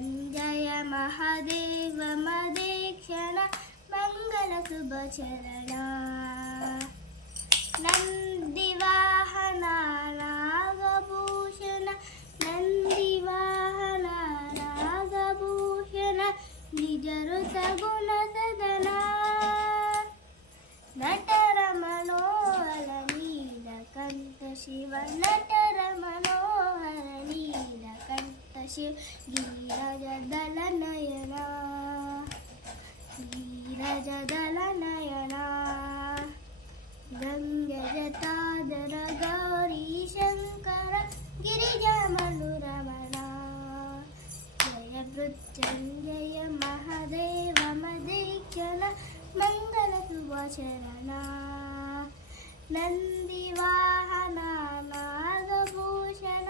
ಮೃತ್ಯುಂಜಯ ಮಹಾದೇವ ಮದೇಕ್ಷಣ ಮಂಗಲ ಶುಭ ಚರಣ ನಂದಿವಾಹನ ನಾಗಭೂಷಣ ನಂದಿವಾಹನ ನಾಗಭೂಷಣ ನಿಜರುತ ಗುಣ ಸದನ ನಟರ ಮನೋಹರ ನೀಲಕಂಠ ಶಿವ ನಟರ ಮನೋಹರ ನೀಲಕಂಠ ಶಿವ ಗಿರಿರಜದಲ ನಯನ ಗಿರಿರಜದಲ ನಯನ ಗಂಗಜತಾದರ ಗೌರಿ ಶಂಕರ ಗಿರಿಜಾಮನುರಮಣ ಜಯ ಮೃತ್ಯುಂಜಯ ಮಹಾದೇವ ಮದೇಕ್ಷಣ ಮಂಗಲ ಶುಭ ಚರಣ ನಂದಿವಾಹನ ನಾಗಭೂಷಣ